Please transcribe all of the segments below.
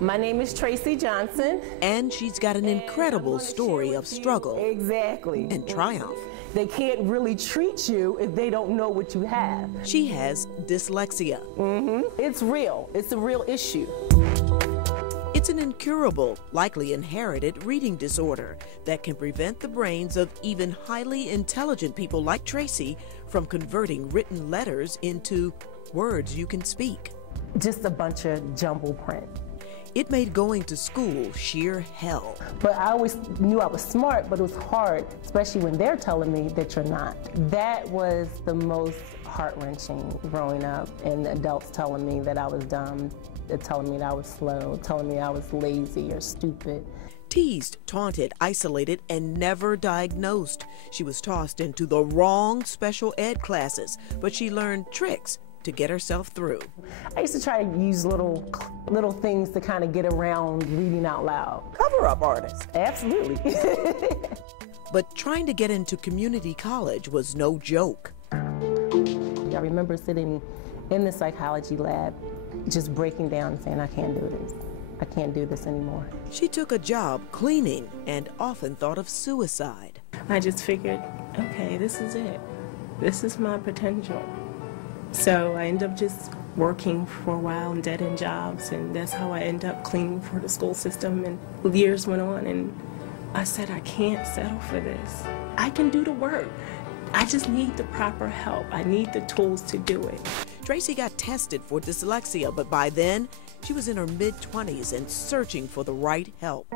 My name is Tracy Johnson. And she's got an incredible story of struggle. Exactly. And triumph. They can't really treat you if they don't know what you have. She has dyslexia. It's real. It's a real issue. It's an incurable, likely inherited reading disorder that can prevent the brains of even highly intelligent people like Tracy from converting written letters into words you can speak. Just a bunch of jumble print. It made going to school sheer hell. But I always knew I was smart, but it was hard, especially when they're telling me that you're not. That was the most heart-wrenching growing up, and adults telling me that I was dumb, telling me that I was slow, telling me I was lazy or stupid. Teased, taunted, isolated, and never diagnosed. She was tossed into the wrong special ed classes, but she learned tricks to get herself through. I used to try to use little things to kind of get around reading out loud. Cover-up artist. Absolutely. But trying to get into community college was no joke. I remember sitting in the psychology lab, just breaking down and saying, I can't do this. I can't do this anymore. She took a job cleaning and often thought of suicide. I just figured, okay, this is it. This is my potential. So I ended up just working for a while in dead-end jobs, and that's how I ended up cleaning for the school system, and years went on, and I said, I can't settle for this. I can do the work. I just need the proper help. I need the tools to do it. Tracy got tested for dyslexia, but by then, she was in her mid-20s and searching for the right help.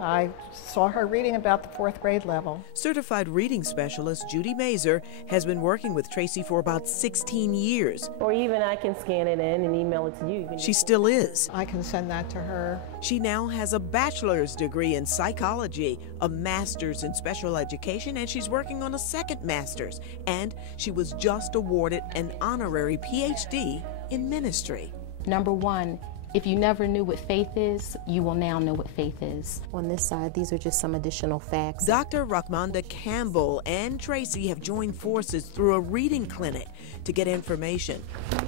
I saw her reading about the 4th grade level. Certified reading specialist Judy Mazur has been working with Tracy for about 16 years. Or even I can scan it in and email it to you. She still is. I can send that to her. She now has a bachelor's degree in psychology, a master's in special education, and she's working on a second master's. And she was just awarded an honorary PhD in ministry. Number one, if you never knew what faith is, you will now know what faith is. On this side, these are just some additional facts. Dr. Rakhmonda Campbell and Tracy have joined forces through a reading clinic to get information,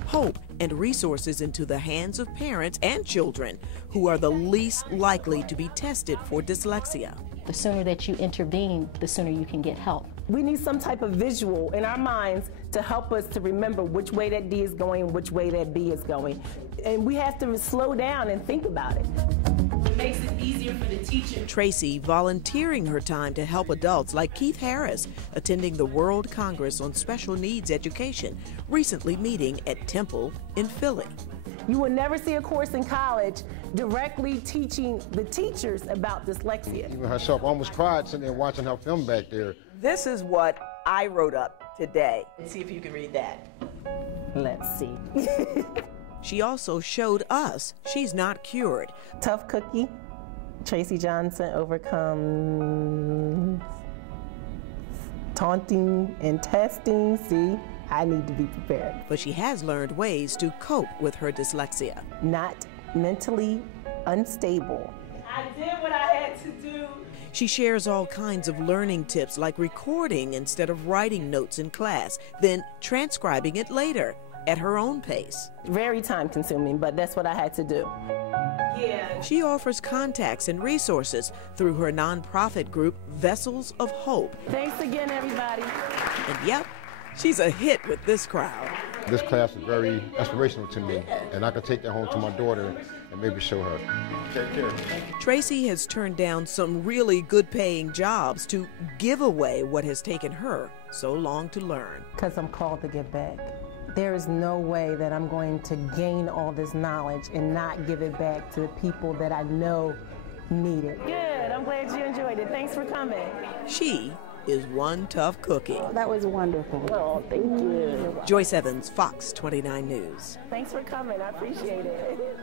hope, and resources into the hands of parents and children who are the least likely to be tested for dyslexia. The sooner that you intervene, the sooner you can get help. We need some type of visual in our minds to help us to remember which way that D is going, which way that B is going. And we have to slow down and think about it. It makes it easier for the teacher. Tracy volunteering her time to help adults like Keith Harris, attending the World Congress on Special Needs Education, recently meeting at Temple in Philly. You will never see a course in college directly teaching the teachers about dyslexia. Even herself almost cried sitting there watching her film back there. This is what I wrote up today. Let's see if you can read that. Let's see. She also showed us she's not cured. Tough cookie. Tracy Johnson overcomes taunting and testing. See? I need to be prepared. But she has learned ways to cope with her dyslexia. Not mentally unstable. I did what I had to do. She shares all kinds of learning tips like recording instead of writing notes in class, then transcribing it later at her own pace. Very time consuming, but that's what I had to do. Yeah. She offers contacts and resources through her nonprofit group, Vessels of Hope. Thanks again, everybody. And yep, she's a hit with this crowd. This class is very inspirational to me, and I can take that home to my daughter and maybe show her. Take care. Tracy has turned down some really good-paying jobs to give away what has taken her so long to learn. Because I'm called to give back. There is no way that I'm going to gain all this knowledge and not give it back to the people that I know need it. Good, I'm glad you enjoyed it. Thanks for coming. She is one tough cookie. That was wonderful. Oh, thank you. Joyce Evans, Fox 29 News. Thanks for coming, I appreciate it.